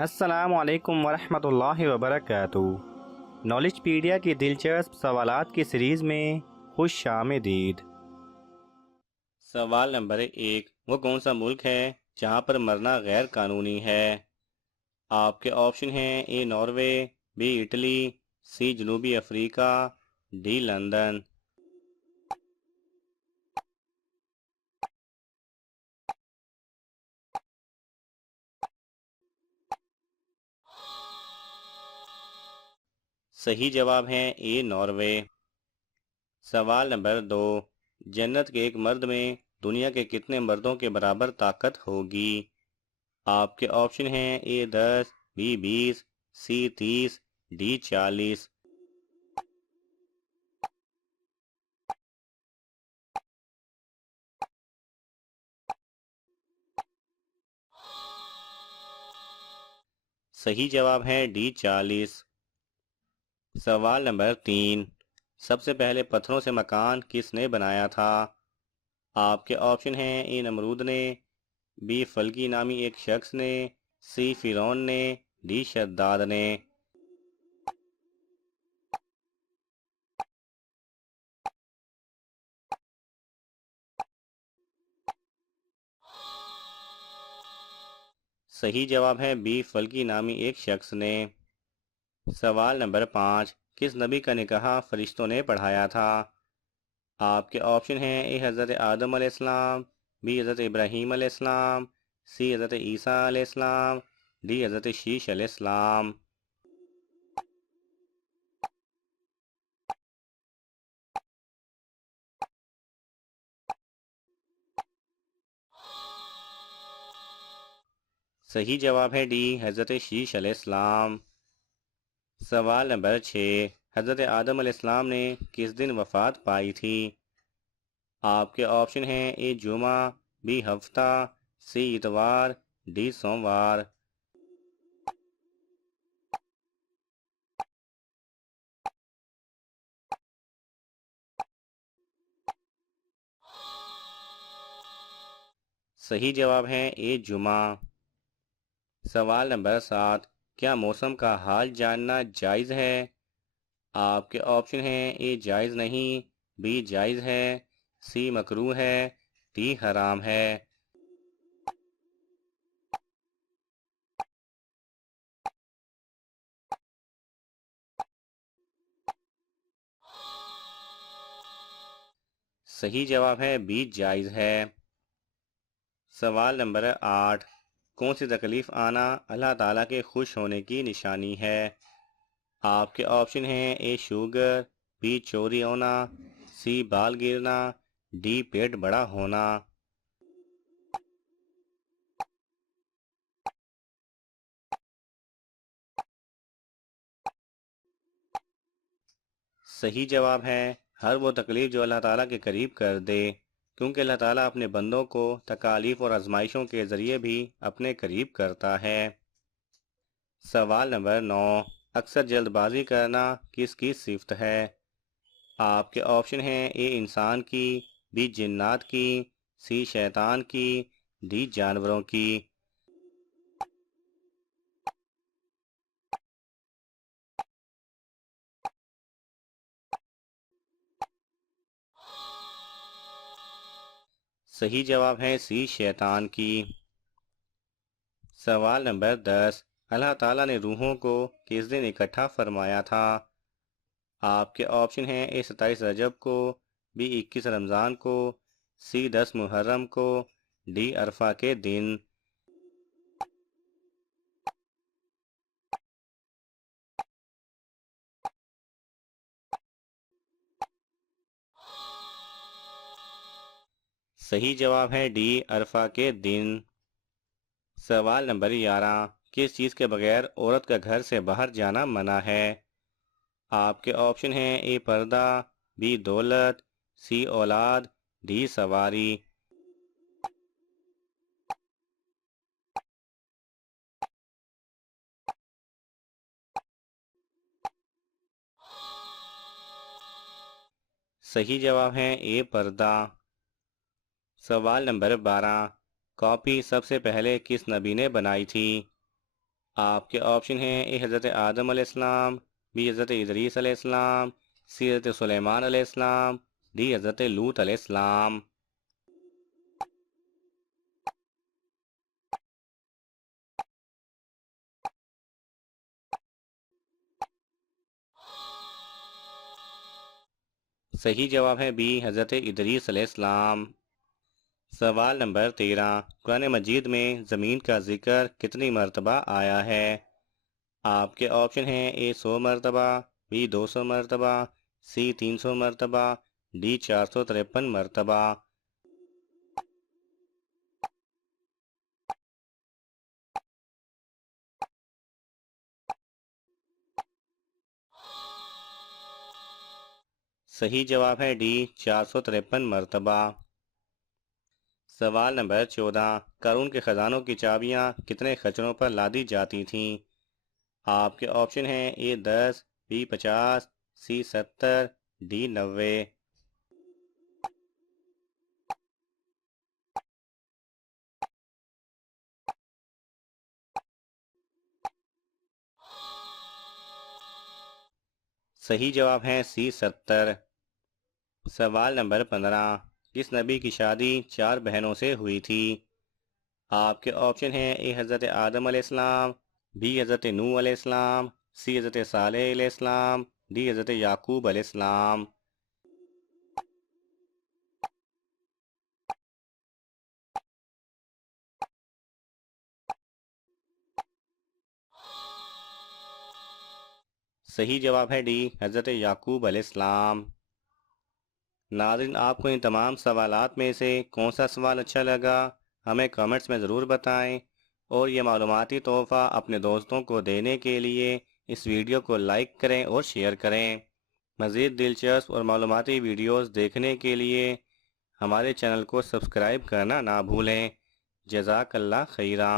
السلام علیکم ورحمۃ اللہ وبرکاتہ۔ نالج پیڈیا کی دلچسپ سوالات کی سیریز میں خوش آمدید۔ سوال نمبر 1، وہ کون سا ملک ہے جہاں پر مرنا غیر قانونی ہے؟ آپ کے آپشن ہیں: اے ناروے، بی اٹلی، سی جنوبی افریقہ، ڈی لندن۔ صحیح جواب ہے اے ناروے۔ سوال نمبر 2، جنت کے ایک مرد میں دنیا کے کتنے مردوں کے برابر طاقت ہوگی؟ آپ کے آپشن ہیں: اے 10، بی 20، سی 30، ڈی 40۔ صحیح جواب ہے ڈی 40۔ سوال نمبر 3، سب سے پہلے پتھروں سے مکان کس نے بنایا تھا؟ آپ کے آپشن ہیں: اے نمرود نے، بی فلکی نامی ایک شخص نے، سی فرعون نے، ڈی شداد نے۔ صحیح جواب ہے بی فلکی نامی ایک شخص نے۔ سوال نمبر 5، کس نبی کا نکاح فرشتوں نے پڑھایا تھا؟ آپ کے آپشن ہیں: اے حضرت آدم علیہ السلام، بی حضرت ابراہیم علیہ السلام، سی حضرت عیسیٰ علیہ السلام، ڈی حضرت شیش علیہ السلام۔ صحیح جواب ہے ڈی حضرت شیش علیہ السلام۔ سوال نمبر 6، حضرت آدم علیہ السلام نے کس دن وفات پائی تھی؟ آپ کے آپشن ہیں: اے جمعہ، بی ہفتہ، سی اتوار، ڈی سوموار۔ صحیح جواب ہے اے جمعہ۔ سوال نمبر 7، کیا موسم کا حال جاننا جائز ہے؟ آپ کے آپشن ہیں: اے جائز نہیں، بی جائز ہے، سی مکروہ ہے، ڈی حرام ہے۔ صحیح جواب ہے بی جائز ہے۔ سوال نمبر 8، کون سی تکلیف آنا اللہ تعالیٰ کے خوش ہونے کی نشانی ہے؟ آپ کے آپشن ہیں: اے شوگر، بی چوری ہونا، سی بال گرنا، ڈی پیٹ بڑا ہونا۔ صحیح جواب ہے ہر وہ تکلیف جو اللہ تعالیٰ کے قریب کر دے، کیونکہ اللہ تعالیٰ اپنے بندوں کو تکالیف اور آزمائشوں کے ذریعے بھی اپنے قریب کرتا ہے۔ سوال نمبر 9، اکثر جلد بازی کرنا کس کی صفت ہے؟ آپ کے آپشن ہیں: اے انسان کی، بی جنات کی، سی شیطان کی، ڈی جانوروں کی۔ صحیح جواب ہے سی شیطان کی۔ سوال نمبر 10، اللہ تعالیٰ نے روحوں کو کس دن اکٹھا فرمایا تھا؟ آپ کے آپشن ہیں: اے 27 رجب کو، بی 21 رمضان کو، سی 10 محرم کو، ڈی عرفہ کے دن۔ صحیح جواب ہے ڈی عرفہ کے دن۔ سوال نمبر 11، کس چیز کے بغیر عورت کا گھر سے باہر جانا منع ہے؟ آپ کے آپشن ہیں: اے پردہ، بی دولت، سی اولاد، ڈی سواری۔ صحیح جواب ہے اے پردہ۔ سوال نمبر 12، کاپی سب سے پہلے کس نبی نے بنائی تھی؟ آپ کے آپشن ہیں: اے حضرت آدم علیہ السلام، بی حضرت ادریس علیہ السلام، سی حضرت سلیمان علیہ السلام، ڈی حضرت لوط علیہ السلام۔ صحیح جواب ہے بی حضرت ادریس علیہ السلام۔ سوال نمبر 13، قرآن مجید میں زمین کا ذکر کتنی مرتبہ آیا ہے؟ آپ کے آپشن ہیں: اے 100 مرتبہ، بی 200 مرتبہ، سی 300 مرتبہ، ڈی 453 مرتبہ۔ صحیح جواب ہے ڈی 453 مرتبہ۔ سوال نمبر 14، قارون کے خزانوں کی چابیاں کتنے خچروں پر لادی جاتی تھیں؟ آپ کے آپشن ہیں: اے 10، بی 50، سی 70، ڈی 90۔ صحیح جواب ہے سی 70۔ سوال نمبر 15، کس نبی کی شادی 4 بہنوں سے ہوئی تھی؟ آپ کے آپشن ہیں: اے حضرت آدم علیہ السلام، بی حضرت نوح علیہ السلام، سی حضرت صالح علیہ السلام، ڈی حضرت یعقوب علیہ السلام۔ صحیح جواب ہے ڈی حضرت یعقوب علیہ السلام۔ ناظرین، آپ کو ان تمام سوالات میں سے کون سا سوال اچھا لگا ہمیں کامنٹس میں ضرور بتائیں، اور یہ معلوماتی تحفہ اپنے دوستوں کو دینے کے لیے اس ویڈیو کو لائک کریں اور شیئر کریں۔ مزید دلچسپ اور معلوماتی ویڈیوز دیکھنے کے لیے ہمارے چینل کو سبسکرائب کرنا نہ بھولیں۔ جزاک اللہ خیرہ۔